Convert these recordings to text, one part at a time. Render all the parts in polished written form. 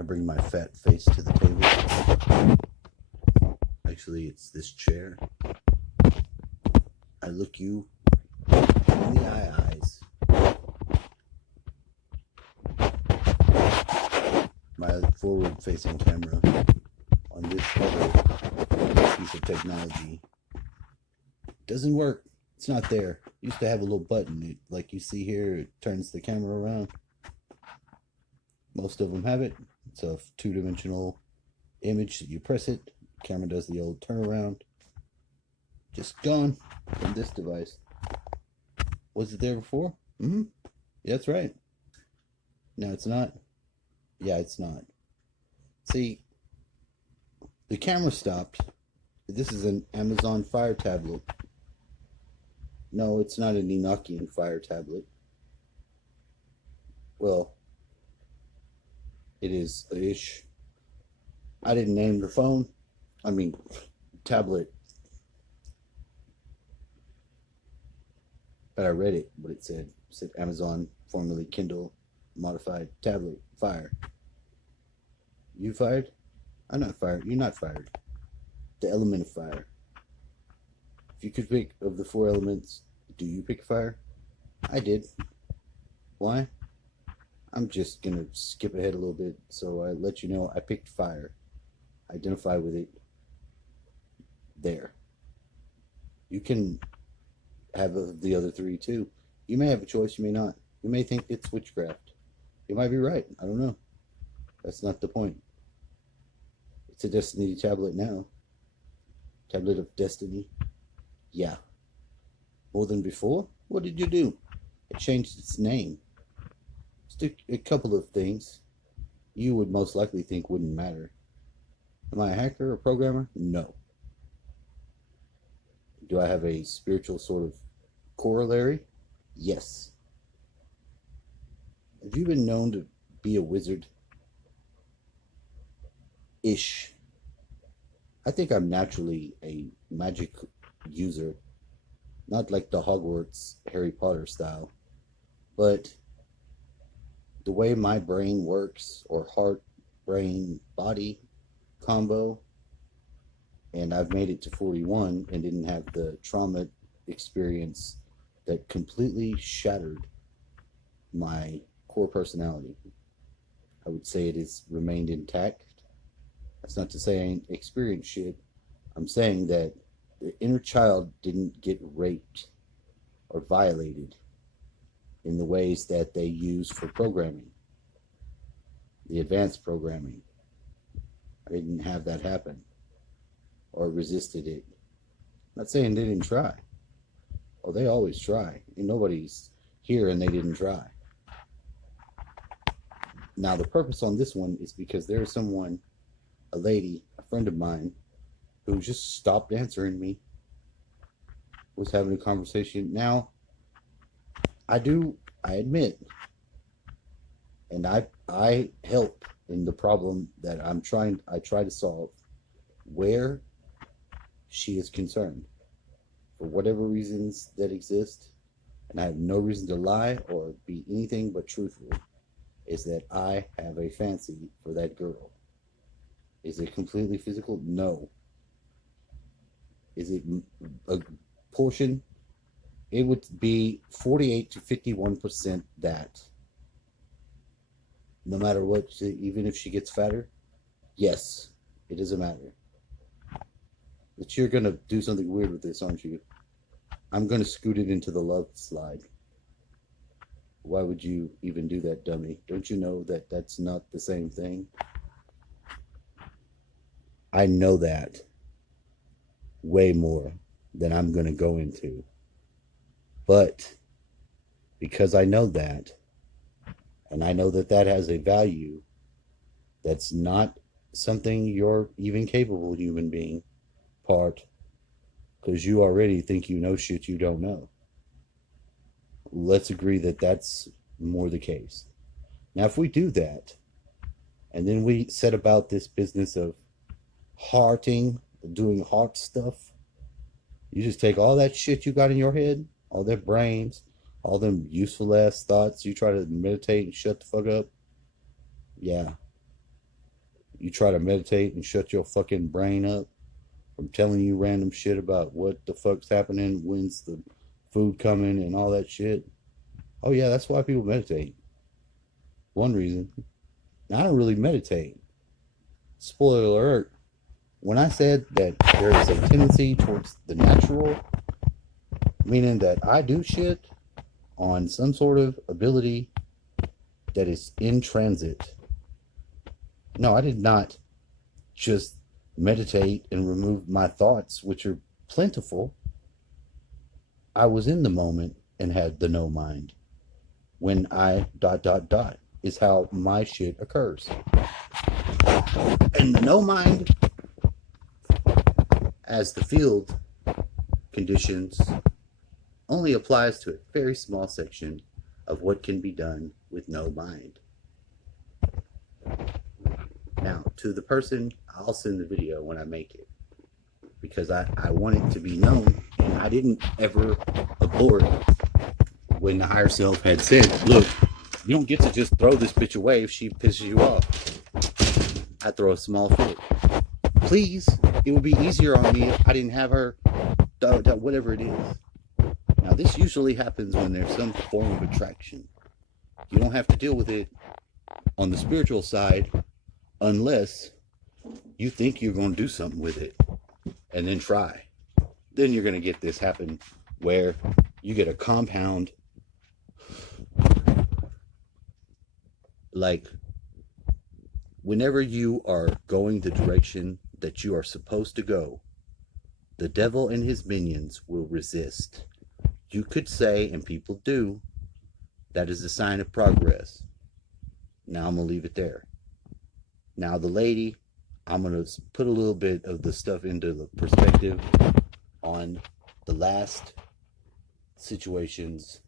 I bring my fat face to the table. Actually, it's this chair. I look you in the eyes. My forward-facing camera on this other piece of technology doesn't work. It's not there. It used to have a little button. It, like you see here, it turns the camera around. Most of them have it. It's a two-dimensional image. You press it, the camera does the old turnaround. Just gone from this device. Was it there before? Mm-hmm. Yeah, that's right. No, it's not. Yeah, it's not. See, the camera stopped. This is an Amazon Fire tablet. No, it's not an Enochian Fire tablet. Well, it is ish. I didn't name the phone. I mean, tablet. But I read it, what it said. It said Amazon, formerly Kindle, modified tablet, Fire. You fired? I'm not fired. You're not fired. The element of fire. If you could pick of the four elements, do you pick fire? I did. Why? I'm just gonna skip ahead a little bit so I let you know I picked fire. Identify with it. There. You can have the other three too. You may have a choice, you may not. You may think it's witchcraft. You might be right. I don't know. That's not the point. It's a Destiny tablet now. Tablet of Destiny. Yeah. More than before? What did you do? It changed its name. Just a couple of things you would most likely think wouldn't matter. Am I a hacker or programmer? No. Do I have a spiritual sort of corollary? Yes. Have you been known to be a wizard? Ish. I think I'm naturally a magic user. Not like the Hogwarts Harry Potter style. But the way my brain works, or heart, brain, body combo, and I've made it to 41 and didn't have the trauma experience that completely shattered my core personality. I would say it has remained intact. That's not to say I ain't experienced shit. I'm saying that the inner child didn't get raped or violated in the ways that they use for programming, the advanced programming. I didn't have that happen or resisted it. I'm not saying they didn't try. Oh, they always try. And nobody's here and they didn't try. Now, the purpose on this one is because there is someone, a lady, a friend of mine, who just stopped answering me, was having a conversation. Now, I admit, and I help in the problem that I try to solve, where she is concerned, for whatever reasons that exist, and I have no reason to lie or be anything but truthful, is that I have a fancy for that girl. Is it completely physical? No. Is it a portion? It would be 48 to 51% that. No matter what, even if she gets fatter, yes, it doesn't matter. But you're going to do something weird with this, aren't you? I'm going to scoot it into the love slide. Why would you even do that, dummy? Don't you know that that's not the same thing? I know that way more than I'm going to go into. But because I know that, and I know that that has a value that's not something you're even capable human being part, because you already think you know shit you don't know. Let's agree that that's more the case. Now, if we do that, and then we set about this business of hearting, doing heart stuff, you just take all that shit you got in your head, all their brains, all them useful ass thoughts, you try to meditate and shut the fuck up. Yeah. You try to meditate and shut your fucking brain up from telling you random shit about what the fuck's happening, when's the food coming, and all that shit. Oh, yeah, that's why people meditate. One reason. Now, I don't really meditate. Spoiler alert. When I said that there is a tendency towards the natural, meaning that I do shit on some sort of ability that is in transit. No, I did not just meditate and remove my thoughts, which are plentiful. I was in the moment and had the no mind. When I ... is how my shit occurs. And the no mind, as the field conditions, only applies to a very small section of what can be done with no mind. Now, to the person, I'll send the video when I make it, because I want it to be known, and I didn't ever abort when the higher self had said, look, you don't get to just throw this bitch away if she pisses you off. I throw a small fit. Please, it would be easier on me if I didn't have her, whatever it is. Now, this usually happens when there's some form of attraction. You don't have to deal with it on the spiritual side unless you think you're going to do something with it and then try. Then you're going to get this happen where you get a compound, like whenever you are going the direction that you are supposed to go, the devil and his minions will resist. You could say, and people do, that is a sign of progress. Now I'm going to leave it there. Now the lady, I'm going to put a little bit of the stuff into the perspective on the last situations.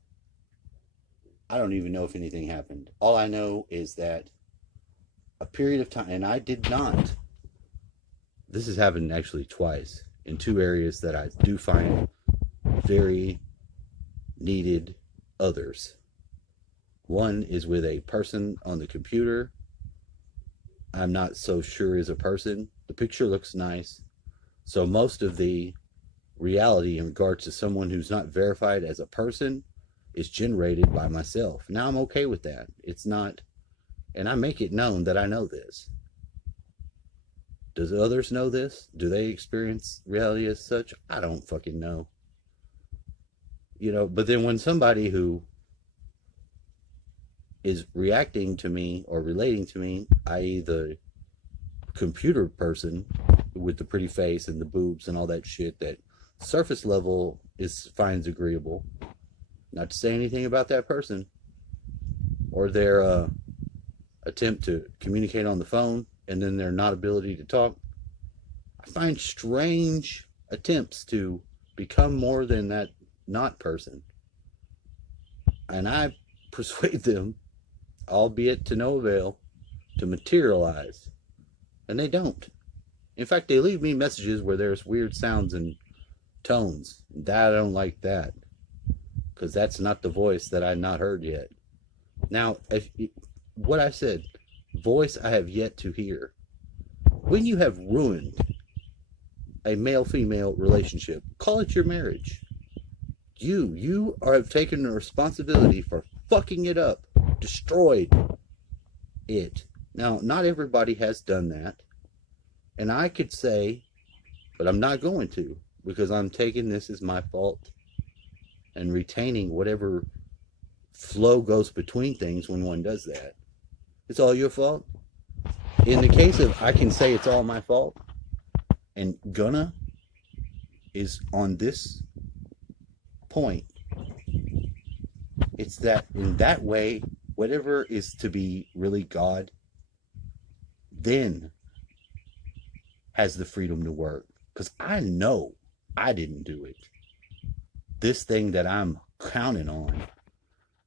I don't even know if anything happened. All I know is that a period of time, and I did not, this has happened actually twice in two areas that I do find very needed others. One is with a person on the computer I'm not so sure is a person. The picture looks nice. So most of the reality in regards to someone who's not verified as a person is generated by myself. Now I'm okay with that. It's not, and I make it known that I know this. Does others know this? Do they experience reality as such? I don't fucking know. You know, but then when somebody who is reacting to me or relating to me, i.e. the computer person with the pretty face and the boobs and all that shit that surface level finds agreeable, not to say anything about that person or their attempt to communicate on the phone and then their not ability to talk, I find strange attempts to become more than that not person. And I persuade them, albeit to no avail, to materialize. And they don't. In fact, they leave me messages where there's weird sounds and tones. That I don't like that. Because that's not the voice that I've not heard yet. Now, what I said, voice I have yet to hear. When you have ruined a male-female relationship, call it your marriage. You have taken the responsibility for fucking it up, destroyed it. Now, not everybody has done that. And I could say, but I'm not going to, because I'm taking this as my fault and retaining whatever flow goes between things when one does that. It's all your fault. In the case of I can say it's all my fault, and gonna is on this point, it's that in that way, whatever is to be really God, then has the freedom to work. Because I know I didn't do it. This thing that I'm counting on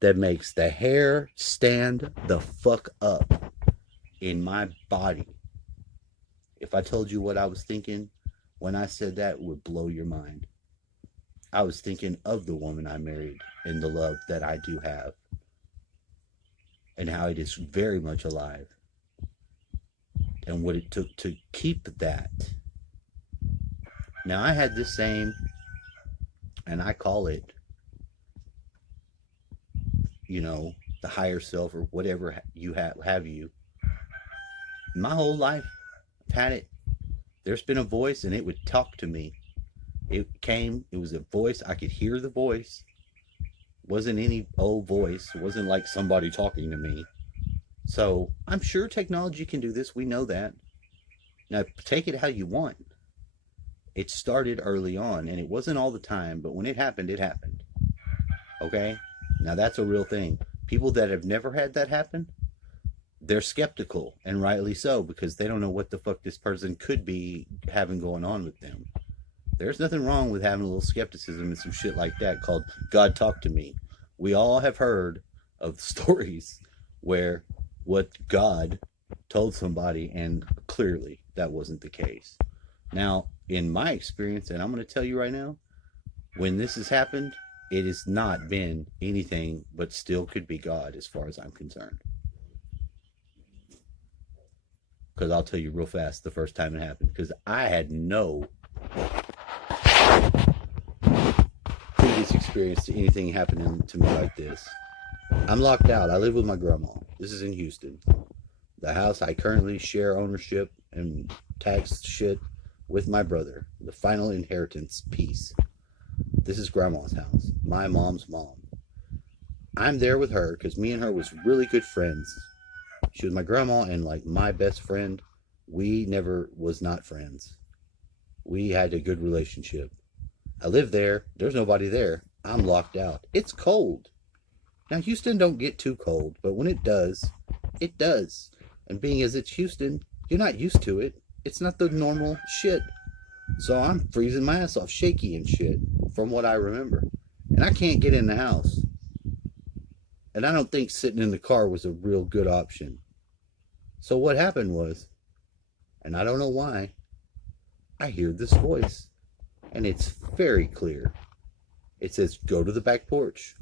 that makes the hair stand the fuck up in my body. If I told you what I was thinking when I said that, it would blow your mind. I was thinking of the woman I married and the love that I do have and how it is very much alive. and what it took to keep that. Now, I had this same, and I call it, the higher self or whatever you have you. My whole life, I've had it. There's been a voice, and it would talk to me. It was a voice. I could hear the voice. It wasn't any old voice. It wasn't like somebody talking to me. So I'm sure technology can do this. We know that. Now, take it how you want. It started early on, and it wasn't all the time, but when it happened, it happened. Okay? Now, that's a real thing. People that have never had that happen, they're skeptical, and rightly so, because they don't know what the fuck this person could be having going on with them. There's nothing wrong with having a little skepticism and some shit like that called God talk to me. We all have heard of stories where what God told somebody, and clearly that wasn't the case. Now, in my experience, and I'm going to tell you right now, when this has happened, it has not been anything but still could be God as far as I'm concerned. Because I'll tell you real fast the first time it happened, because I had no previous experience to anything happening to me like this. I'm locked out. I live with my grandma. This is in Houston. The house I currently share ownership and tax shit with my brother. The final inheritance piece. This is grandma's house. My mom's mom. I'm there with her because me and her was really good friends. She was my grandma and like my best friend. We never was not friends. We had a good relationship. I live there. There's nobody there. I'm locked out. It's cold. Now, Houston don't get too cold, but when it does, it does. And being as it's Houston, you're not used to it. It's not the normal shit. So I'm freezing my ass off, shaky and shit, from what I remember. And I can't get in the house. And I don't think sitting in the car was a real good option. So what happened was, and I don't know why, I hear this voice. And it's very clear. It says, go to the back porch.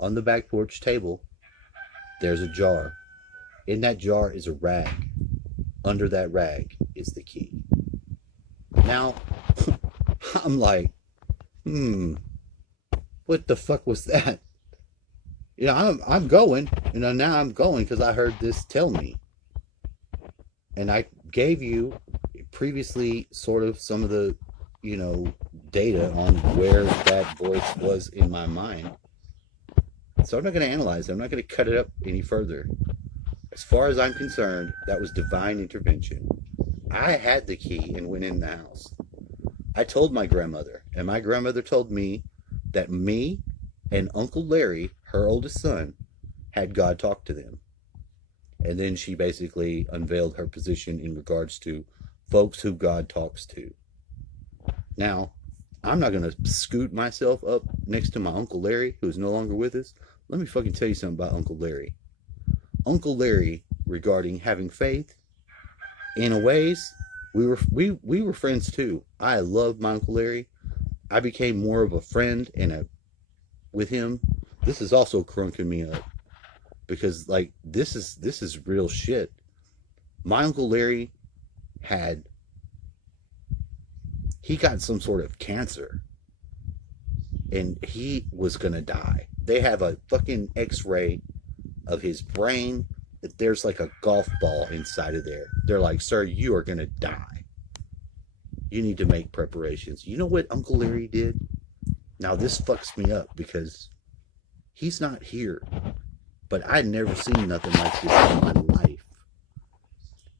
On the back porch table, there's a jar. In that jar is a rag. Under that rag is the key. Now, I'm like, what the fuck was that? I'm going. Now I'm going because I heard this tell me. And I gave you previously sort of some of the, data on where that voice was in my mind. So I'm not going to analyze it. I'm not going to cut it up any further. As far as I'm concerned, that was divine intervention. I had the key and went in the house. I told my grandmother, and my grandmother told me that me and Uncle Larry, her oldest son, had God talk to them. And then she basically unveiled her position in regards to folks who God talks to. Now, I'm not going to scoot myself up next to my Uncle Larry, who's no longer with us. Let me fucking tell you something about Uncle Larry. Uncle Larry, regarding having faith, in a ways, we were friends too. I loved my Uncle Larry. I became more of a friend with him. This is also crunking me up because like this is real shit. My Uncle Larry he got some sort of cancer and he was gonna die. They have a fucking x-ray of his brain that there's like a golf ball inside of there. They're like, sir, you are gonna die. You need to make preparations. You know what Uncle Larry did? Now this fucks me up because he's not here, but I'd never seen nothing like this in my life.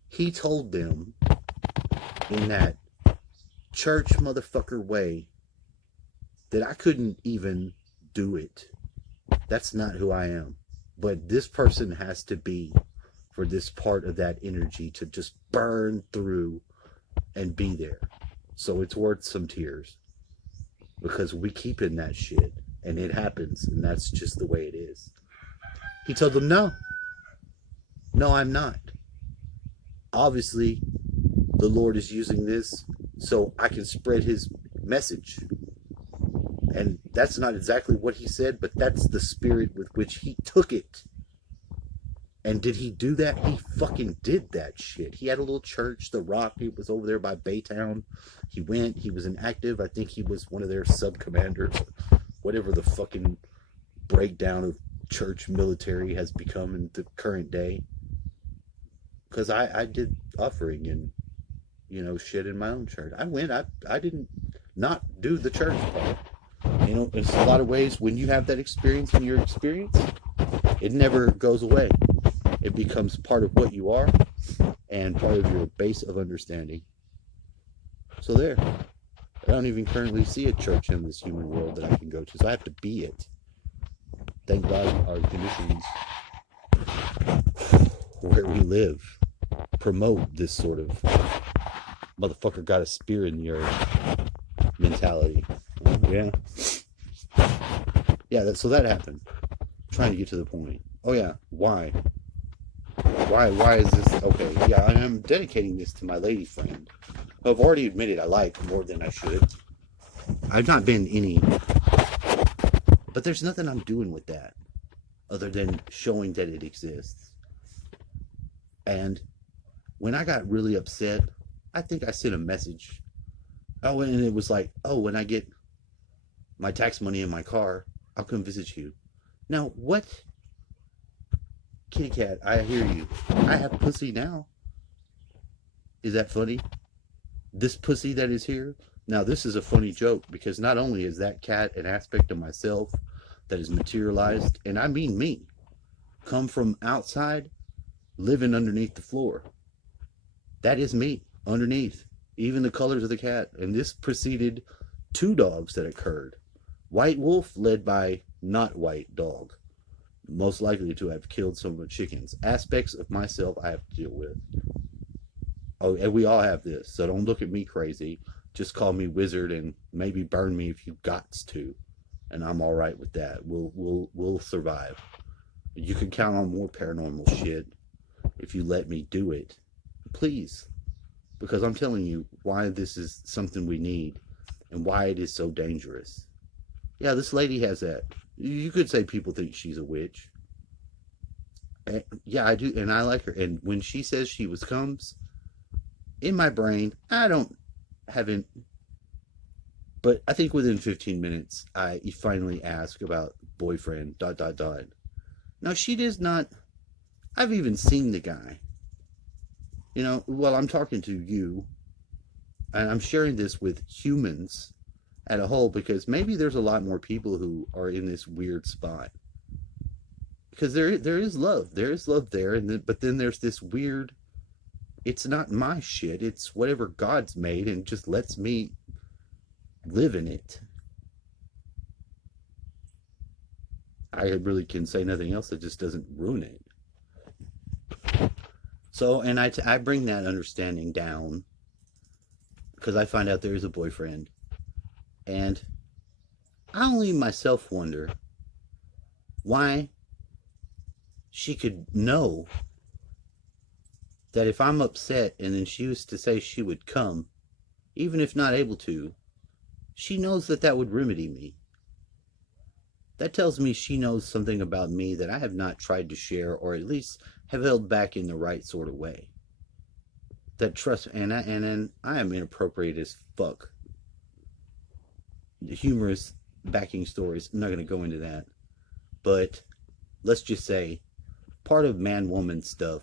He told them in that church motherfucker way that I couldn't even do it. That's not who I am. But this person has to be for this part of that energy to just burn through and be there. So it's worth some tears. Because we keep in that shit. And it happens. And that's just the way it is. He told them, no. No, I'm not. Obviously, the Lord is using this so I can spread his message. And that's not exactly what he said, but that's the spirit with which he took it. And did he do that? He fucking did that shit. He had a little church, The Rock. He was over there by Baytown. He went. He was inactive. I think he was one of their sub-commanders. Whatever the fucking breakdown of church military has become in the current day. Because I did offering and, shit in my own church. I went. I didn't not do the church part. There's a lot of ways when you have that experience in your experience, it never goes away. It becomes part of what you are and part of your base of understanding. So there. I don't even currently see a church in this human world that I can go to, so I have to be it. Thank God our conditions where we live promote this sort of motherfucker got a spear in the earth mentality. Yeah. Yeah, so that happened. I'm trying to get to the point. Oh yeah, why? Why is this? Okay, yeah, I'm dedicating this to my lady friend. I've already admitted I like more than I should. I've not been any, but there's nothing I'm doing with that other than showing that it exists. And when I got really upset, I think I sent a message. Oh, and it was like, oh, when I get my tax money in my car, I'll come visit you. Now, what? Kitty cat, I hear you. I have pussy now. Is that funny? This pussy that is here? Now, this is a funny joke because not only is that cat an aspect of myself that is materialized, and I mean me, come from outside, living underneath the floor. That is me, underneath. Even the colors of the cat. And this preceded 2 dogs that occurred. White wolf led by not white dog. Most likely to have killed some of the chickens. Aspects of myself I have to deal with. Oh, and we all have this, so don't look at me crazy. Just call me wizard and maybe burn me if you gots to, and I'm all right with that. We'll survive. You can count on more paranormal shit if you let me do it, please, because I'm telling you why this is something we need and why it is so dangerous. Yeah, this lady has that. You could say people think she's a witch. Yeah, I do, and I like her. And when she says she comes, in my brain, I don't haven't. But I think within 15 minutes, I finally ask about boyfriend. ... Now she does not. I've even seen the guy. Well, I'm talking to you, and I'm sharing this with humans at a whole because maybe there's a lot more people who are in this weird spot. Because there is love. There is love there, but then there's this weird. It's not my shit. It's whatever God's made and just lets me live in it. I really can say nothing else that just doesn't ruin it. So, and I bring that understanding down because I find out there's a boyfriend. And I only myself wonder why she could know that if I'm upset and then she was to say she would come, even if not able to, she knows that would remedy me. That tells me she knows something about me that I have not tried to share or at least have held back in the right sort of way. That trust, and I am inappropriate as fuck. The humorous backing stories, I'm not going to go into that. But let's just say part of man-woman stuff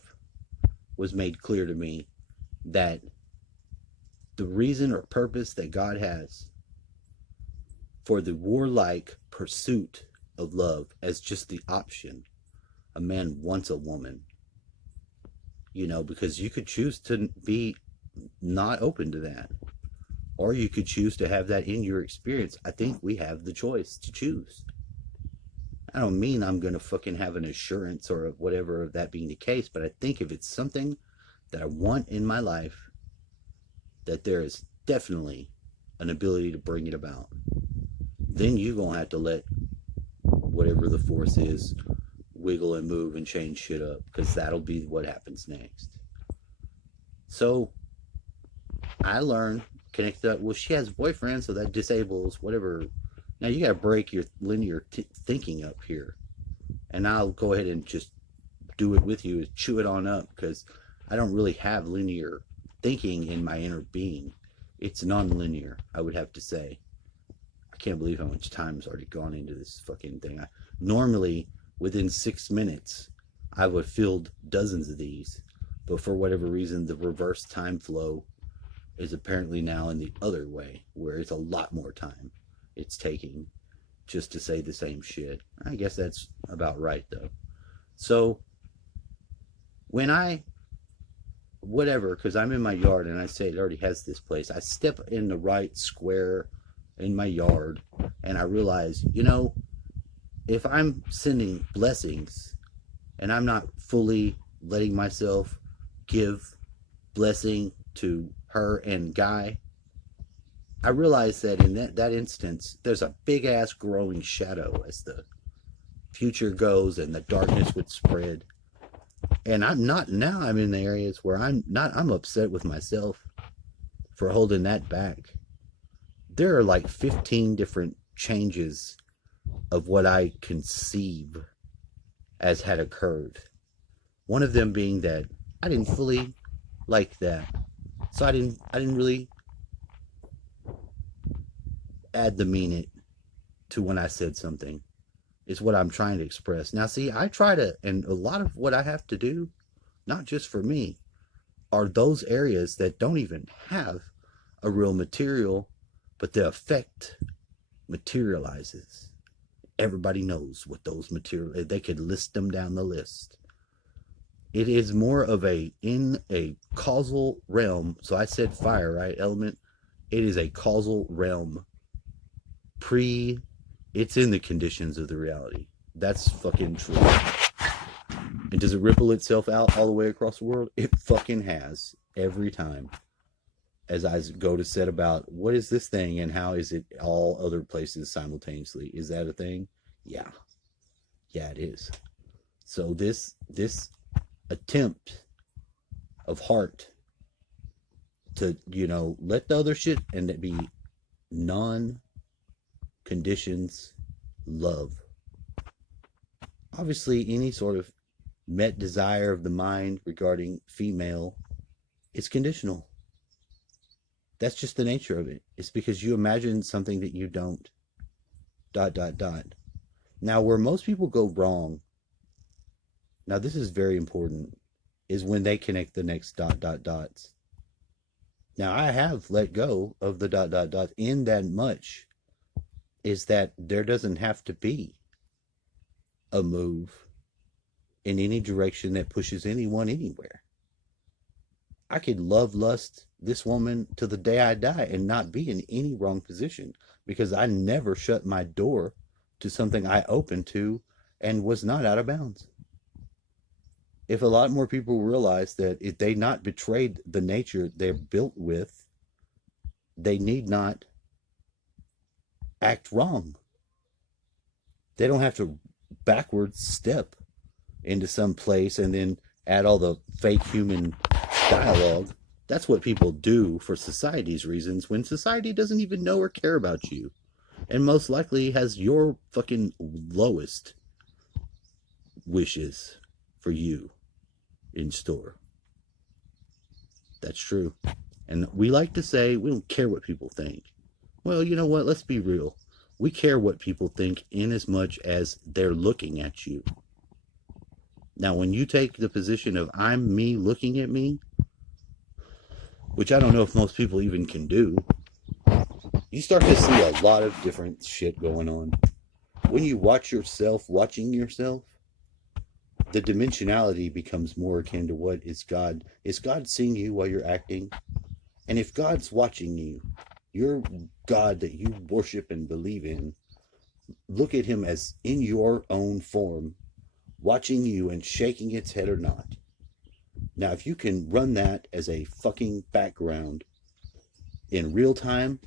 was made clear to me that the reason or purpose that God has for the warlike pursuit of love as just the option, a man wants a woman. Because you could choose to be not open to that. Or you could choose to have that in your experience. I think we have the choice to choose. I don't mean I'm going to fucking have an assurance or whatever of that being the case, but I think if it's something that I want in my life, that there is definitely an ability to bring it about. Then you're going to have to let whatever the force is wiggle and move and change shit up, because that'll be what happens next. So I learned, connected up, well, she has a boyfriend, so that disables whatever. Now you got to break your linear thinking up here, and I'll go ahead and just do it with you, is chew it on up, because I don't really have linear thinking in my inner being. It's non-linear, I would have to say. I can't believe how much time has already gone into this fucking thing. Normally, within 6 minutes, I would have filled dozens of these, but for whatever reason, the reverse time flow is apparently now in the other way, where it's a lot more time it's taking just to say the same shit. I guess that's about right, though. So, when because I'm in my yard and I say it already has this place, I step in the right square in my yard and I realize, if I'm sending blessings and I'm not fully letting myself give blessing to her and Guy, I realize that in that instance, there's a big ass growing shadow as the future goes and the darkness would spread. And I'm in the areas where I'm upset with myself for holding that back. There are like 15 different changes of what I conceive as had occurred. One of them being that I didn't fully like that. So I didn't really add the meaning to when I said something. Is what I'm trying to express. Now, see, I try to, and a lot of what I have to do, not just for me, are those areas that don't even have a real material, but the effect materializes. Everybody knows what those material, they could list them down the list. It is more of in a causal realm. So I said fire, right? Element. It is a causal realm. It's in the conditions of the reality. That's fucking true. And does it ripple itself out all the way across the world? It fucking has, every time. As I go to set about, what is this thing and how is it all other places simultaneously? Is that a thing? Yeah. Yeah, it is. So this attempt of heart to, let the other shit and it be conditions love. Obviously, any sort of met desire of the mind regarding female is conditional. That's just the nature of it. It's because you imagine something that you don't. ... Now, where most people go wrong, now this is very important, is when they connect the next ... Now, I have let go of the ... in that much is that there doesn't have to be a move in any direction that pushes anyone anywhere. I could lust this woman to the day I die and not be in any wrong position, because I never shut my door to something I opened to and was not out of bounds. If a lot more people realize that if they not betrayed the nature they're built with, they need not act wrong. They don't have to backwards step into some place and then add all the fake human dialogue. That's what people do for society's reasons, when society doesn't even know or care about you, and most likely has your fucking lowest wishes for you in store. That's true. And we like to say we don't care what people think. Well, you know what? Let's be real. We care what people think in as much as they're looking at you. Now, when you take the position of I'm me looking at me, which I don't know if most people even can do, you start to see a lot of different shit going on. When you watch yourself watching yourself, the dimensionality becomes more akin to what is God. Is God seeing you while you're acting? And if God's watching you, your God that you worship and believe in, look at him as in your own form, watching you and shaking its head or not. Now, if you can run that as a fucking background in real time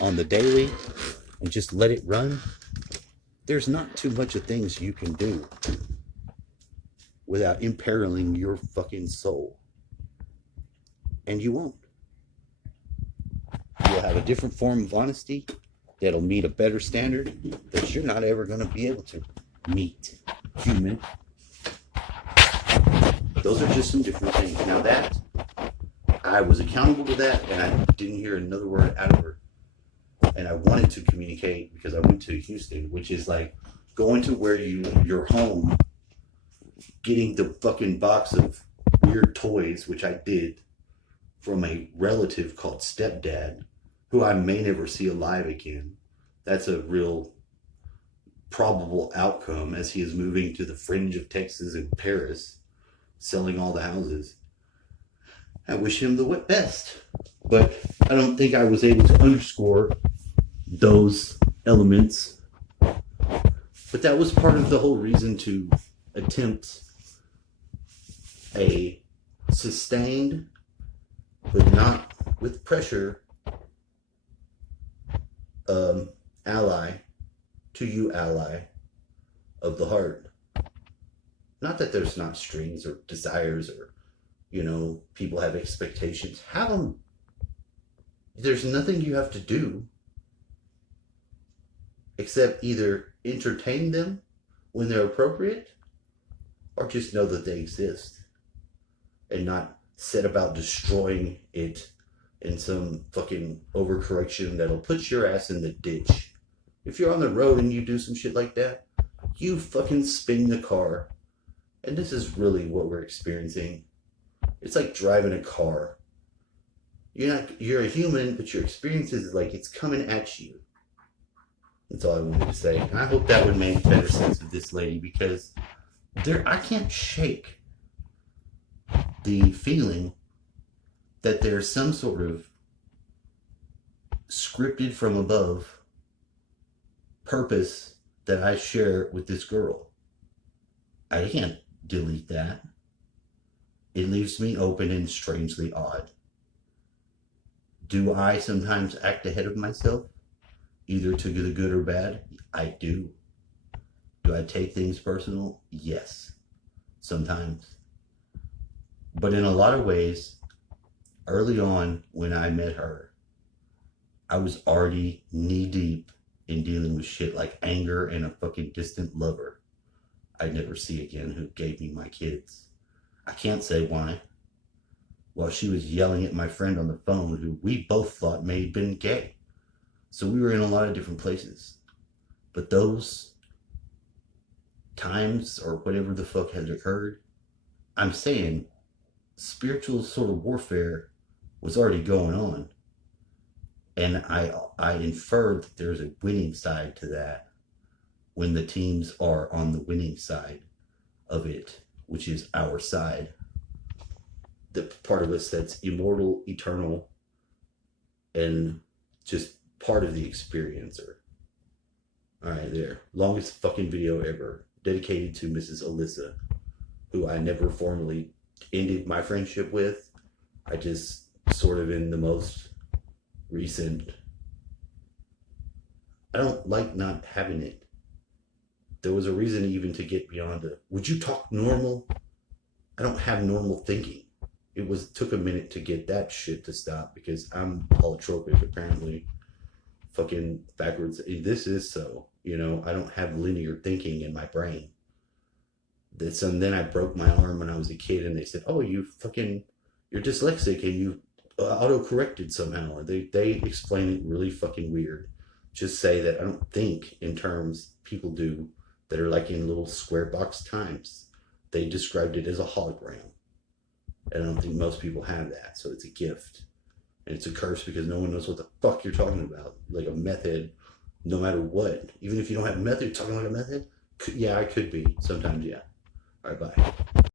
on the daily and just let it run, there's not too much of things you can do without imperiling your fucking soul. And you won't. You'll have a different form of honesty that'll meet a better standard that you're not ever going to be able to meet, human. Those are just some different things. Now that I was accountable to that, and I didn't hear another word out of her, and I wanted to communicate because I went to Houston, which is like going to where your home, getting the fucking box of weird toys, which I did from a relative called Stepdad, who I may never see alive again. That's a real probable outcome, as he is moving to the fringe of Texas and Paris, selling all the houses. I wish him the best, but I don't think I was able to underscore those elements. But that was part of the whole reason to attempt a sustained, but not with pressure, ally of the heart. Not that there's not strings or desires or, people have expectations. Have them. There's nothing you have to do except either entertain them when they're appropriate or just know that they exist and not set about destroying it in some fucking overcorrection that'll put your ass in the ditch. If you're on the road and you do some shit like that, you fucking spin the car. And this is really what we're experiencing. It's like driving a car. You're a human, but your experience is like it's coming at you. That's all I wanted to say. And I hope that would make better sense of this lady, because I can't shake the feeling that there's some sort of scripted from above purpose that I share with this girl. I can't delete that. It leaves me open and strangely odd. Do I sometimes act ahead of myself? Either to the good or bad? I do. Do I take things personal? Yes. Sometimes. But in a lot of ways, early on when I met her, I was already knee deep in dealing with shit like anger and a fucking distant lover I'd never see again who gave me my kids. I can't say why. While she was yelling at my friend on the phone, who we both thought may have been gay. So we were in a lot of different places. But those times, or whatever the fuck had occurred, I'm saying spiritual sort of warfare was already going on. And I inferred that there's a winning side to that when the teams are on the winning side of it, which is our side. The part of us that's immortal, eternal, and just part of the experiencer. All right, there. Longest fucking video ever. Dedicated to Mrs. Alyssa, who I never formally ended my friendship with. I just sort of in the most recent. I don't like not having it. There was a reason even to get beyond it. Would you talk normal? I don't have normal thinking. It took a minute to get that shit to stop because I'm holotropic, apparently. Fucking backwards. This is so, I don't have linear thinking in my brain. And then I broke my arm when I was a kid and they said, oh, you're dyslexic and you auto-corrected somehow. They explain it really fucking weird. Just say that I don't think in terms people do that are like in little square box times. They described it as a hologram. And I don't think most people have that. So it's a gift. And it's a curse because no one knows what the fuck you're talking about. Like a method, no matter what. Even if you don't have a method, you're talking like a method? Yeah, I could be. Sometimes, yeah. All right, bye.